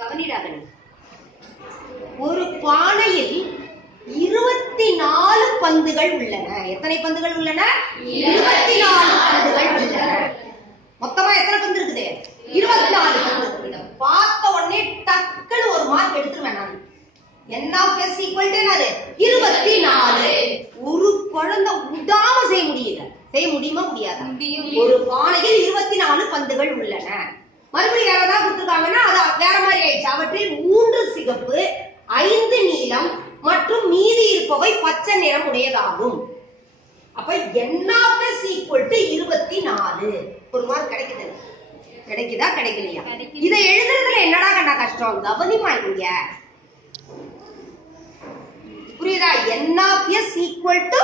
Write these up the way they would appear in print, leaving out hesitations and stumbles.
கவனிடாதனி. ஒரு பானையில் 24 பந்துகள் உள்ளன. எத்தனை பந்துகள் உள்ளன? 24 பந்துகள் உள்ளன. மொத்தமா எத்தனை பந்து இருக்குது? 24 பந்து. இத பார்த்த உடனே டக்குன்னு ஒரு மார்க் எடுத்துருவேன் நான். n of s equal to என்னது? 24. ஒரு குழந்தை விடாம செய்ய முடியல. செய்ய முடியுமா முடியாதா? ஒரு பானையில் 24 பந்துகள் உள்ளன. மறுபடியும் வேற ஏதாவது கொடுத்துருக்காங்கன்னா அது வேற மாதிரி ஆயிடுச்சு. அவற்றில் 3 சிகப்பு, 5 நீலம் மற்றும் மீதி இருப்பவை பச்சை நிறம் உடையதாகும். அப்ப n of s equal to 24. ஒரு மார்க் கிடைக்குது. கிடைக்குதா கிடைக்கலையா? இதை எழுதுறதுல என்னடா கண்ணா கஷ்டம்? கவனிமா இங்க. புரியுதா? n of s equal to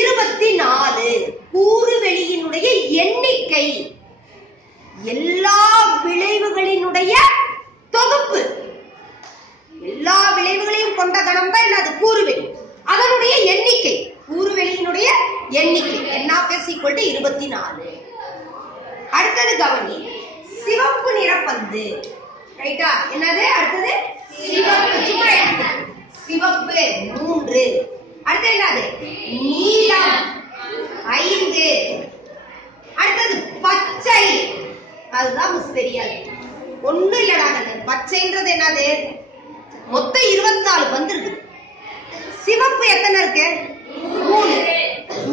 24. கூறு வெளியினுடைய எண்ணிக்கை எல்லா விளைவுகளினுடைய தொகுப்பு. எல்லா விளைவுகளையும் கொண்ட கணம் தான் என்னது? கூறுவெளி. அதனுடைய எண்ணிக்கை கூறுவெளியினுடைய எண்ணிக்கை n of s equal to 24. அடுத்தது கவனி. சிவப்பு நிற பந்து. ரைட்டா? என்னது? அடுத்தது சிவப்பு. சும்மா சிவப்பு 3. அடுத்தது என்னது? நீலம் 5. அடுத்தது பச்சை. அதுதான் மிஸ் தெரியாது. ஒண்ணு இல்லடா. பச்சைன்றது என்னது? மொத்தம் 24 பந்து இருக்கு. சிவப்பு எத்தனை இருக்கு? 3.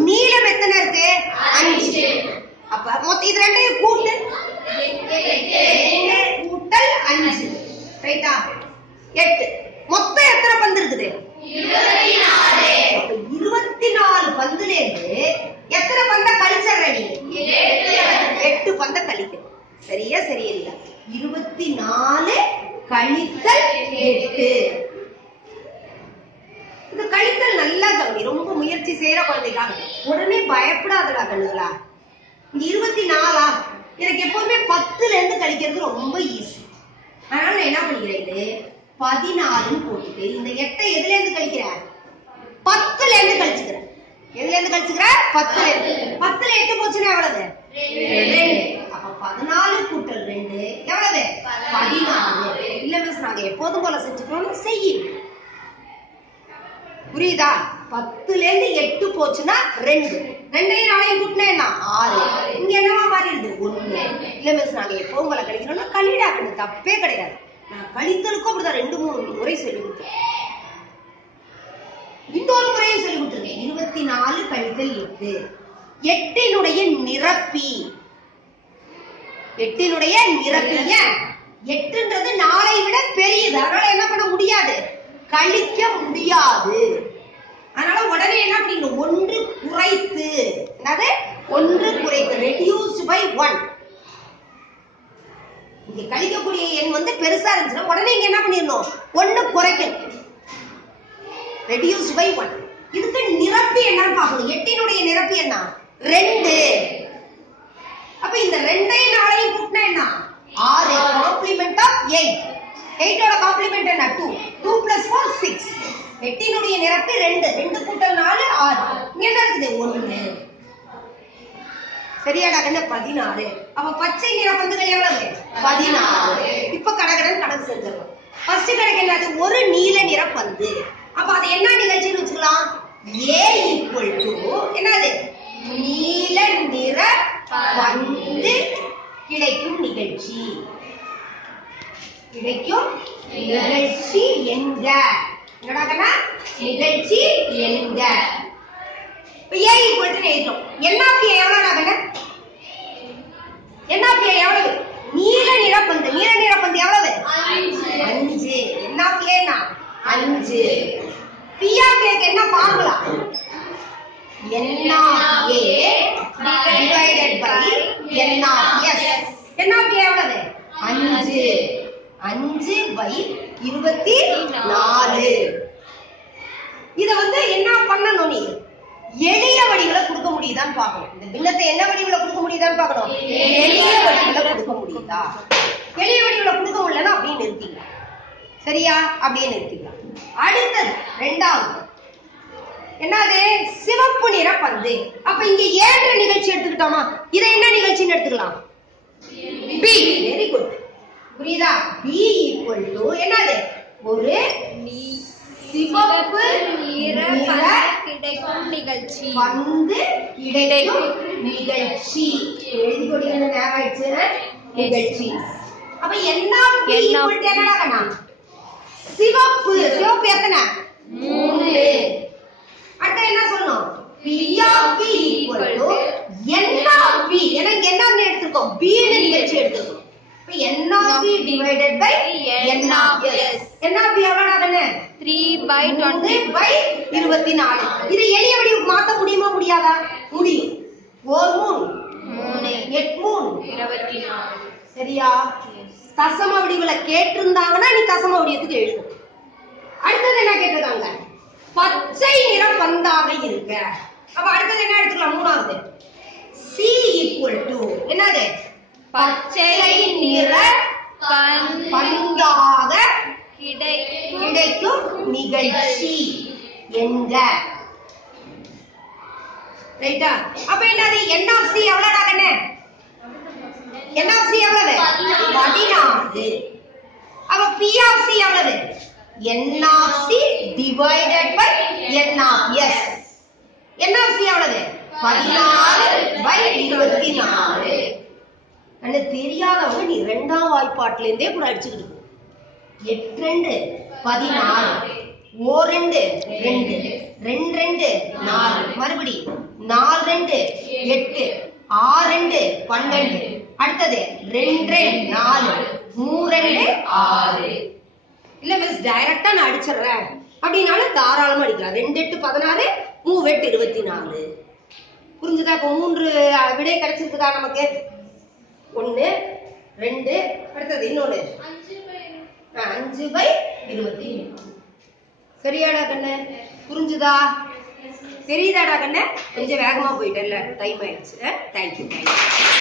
நீலம் எத்தனை இருக்கு? 5. அப்ப மொத்தம் இது ரெண்டையும் கூட்டு. கூட்டல் 5. ரைட்டா? 8. மொத்தம் எத்தனை பந்து இருக்குது? 24 பந்துல இருந்து எத்தனை பந்த கழிச்சற நீ? 8 பந்த கழிக்க. சரியா சரியில்லை? 24 கழித்தல் 8. இந்த கழித்தல் நல்லா கவனி. ரொம்ப முயற்சி செய்யற குழந்தைக்காக. உடனே பயப்படாதடா கண்ணுங்களா. இங்க 24 எனக்கு எப்பவுமே 10ல இருந்து கழிக்கிறது ரொம்ப ஈஸி. அதனால நான் என்ன பண்ணிக்கிறேன்? 14 போட்டுட்டு இந்த 8 எதுல இருந்து கழிக்கிற? 10ல இருந்து கழிச்சுக்கிறேன். எதுல இருந்து கழிச்சுக்கிற? 10ல இருந்து. 10ல 8 போச்சுன்னா எவ்வளவு? 2. அப்ப 14 கூட்டல் 2 எவ்வளவு? 14. இல்ல மிஸ் நாங்க எப்போதும் போல செஞ்சுக்கிறோம். செய்யும். புரியுதா? 10ல இருந்து 8 போச்சுன்னா 2. 2ஐயும் 4ஐயும் கூட்டினா என்ன? 6. இங்க என்னவா மாறிடுது? 1. இல்ல மிஸ் நாங்க எப்பவும் போல கழிக்கணும்னா கழிடா. தப்பே கிடையாது. நான் கழித்தலுக்கும் அப்படிதான் 2-3 முறை சொல்லி கொடுத்தேன். இன்னொரு முறையும் சொல்லி கொடுத்துருக்கேன். 24 கழித்தல் 8. 8னுடைய நிரப்பி. 8னுடைய நிரப்பி. 8ன்றது 4ஐ விட பெரியது. அதனால என்ன பண்ண முடியாது? கழிக்க முடியாது. அதனால உடனே என்ன பண்ணிக்கணும்? 1 குறைத்து. என்னது? 1 குறைத்து. Reduced by 1. இங்க கழிக்கக்கூடிய எண் வந்து பெருசா இருந்துச்சுன்னா உடனே இங்க என்ன பண்ணிடணும்? 1 குறைக்கணும். Reduced by 1. இதுக்கு நிரப்பி என்னன்னு பார்க்கணும். 8னுடைய நிரப்பி என்ன? 2. அப்ப இந்த 2ஐயும் 4ஐயும் கூட்டினா என்ன? 6. Complement of 8. 8ஓட காம்ப்ளிமெண்ட் என்ன? 2. 2 + 4 6. 8னுடைய நிரப்பி 2. 2 கூட்டல் 4 6. இங்க என்ன இருக்குது? 1. சரியாடா கண்ணு? 16. அப்ப பச்சை நிற பந்துகள் எவ்வளவு? 16. இப்ப கடகடன் கணக்கு செஞ்சிடலாம். ஃபர்ஸ்ட் கணக்கு என்னது? ஒரு நீல நிற பந்து. அப்ப அது என்ன நிகழ்ச்சின்னு வச்சுக்கலாம்? A equal to என்னது? நீல நிற பந்து கிடைக்கும் நிகழ்ச்சி. கிடைக்கும் நிகழ்ச்சி என்க. என்னடா கண்ணா? நிகழ்ச்சி என்க. A equal to எழுதுறோம். n of a எவ்வளவுடா Kanna? n of a எவ்வளவு? நீல நிற பந்து. நீல நிற பந்து எவ்வளவு? 5. n of a னா 5. p of a க்கு என்ன formula? n of a divided by n of s. n of a எவ்வளவு? 5. 5/24. இத வந்து என்ன பண்ணணும்? நீ எளிய வடிவுல கொடுக்க முடியுதான்னு பார்க்கணும். இந்த பின்னத்தை என்ன வடிவுல கொடுக்க முடியுதான்னு பார்க்கணும். எளிய வடிவுல கொடுக்க முடியுதா? எளிய வடிவுல கொடுக்க முடியலன்னா அப்படியே நிறுத்திங்க. சரியா? அப்படியே நிறுத்திக்கலாம். அடுத்தது இரண்டாவது என்னது? சிவப்பு நிற பந்து. அப்ப இங்க ஏழு நிகழ்ச்சி எடுத்துக்கிட்டோமா? இதை என்ன நிகழ்ச்சின்னு எடுத்துக்கலாம்? பி. Very good. புரியுதா? B equal to என்னது? ஒரு சிவப்பு நிற கிடைக்கும் நிகழ்ச்சி. பந்து கிடைக்கும் நிகழ்ச்சி. எழுதி கொடுக்கிற நேரம் ஆயிடுச்சு. நிகழ்ச்சி. அப்ப என்ன என்னடா? சிவப்பு. சிவப்பு எத்தனை? 3. அடுத்து என்ன சொல்லணும்? P of B equal to N of B. ஏன்னா இங்க என்ன எடுத்துக்கோம்? B ன்னு நிகழ்ச்சி எடுத்துக்கோம். இப்ப N of B divided by N of S. N of B எவ்வளவுனா? 3/24. இதை எளிய வடிவுக்கு மாத்த முடியுமா முடியாதா? முடியும். 4 3 8 24. சரியா? தசம வடிவுல கேட்டிருந்தாங்கன்னா நீ தசம வடிவத்துக்கு எழுதணும். அடுத்தது என்ன கேட்டிருக்காங்க? பச்சை நிற பந்தாக இருக்க. அப்ப அடுத்தது என்ன எடுத்துக்கலாம்? மூணாவது C equal to என்னது? பச்சை நிற பந்தாக கிடைக்கும் நிகழ்ச்சி என்க. ரைட்டா? அப்ப என்னது? N of C எவ்வளவுடா கண்ணே? N of C எவ்வளவு? 14. அப்ப P of C எவ்வளவு? N of C divided by N of S. N of C எவ்வளவு? 16/24. அண்ணே தெரியாதவங்க நீ இரண்டாம் வாய்ப்பாட்டுல இருந்தே கூட அடிச்சுக்கிட்டு 8 2 16 1 2 2 2 2 4 மறுபடி 4 2 8 6 2 12. அடுத்தது 2 2 4 3 2 6. இல்ல மிஸ் டைரக்டா நான் அடிச்சிடுறேன் அப்படின்னாலும் தாராளமா அடிக்கலாம். 2 8 16 3 8 24. புரிஞ்சுதா? இப்ப 3 விடை கிடைச்சிருக்குதா நமக்கு? 1 2 அடுத்தது இன்னொன்னு 5/24. சரியாடா கண்ணு? புரிஞ்சுதா? தெரியுதாடா கண்ணு? கொஞ்சம் வேகமா போயிட்டேன்ல, டைம் ஆயிடுச்சு. தேங்க்யூ.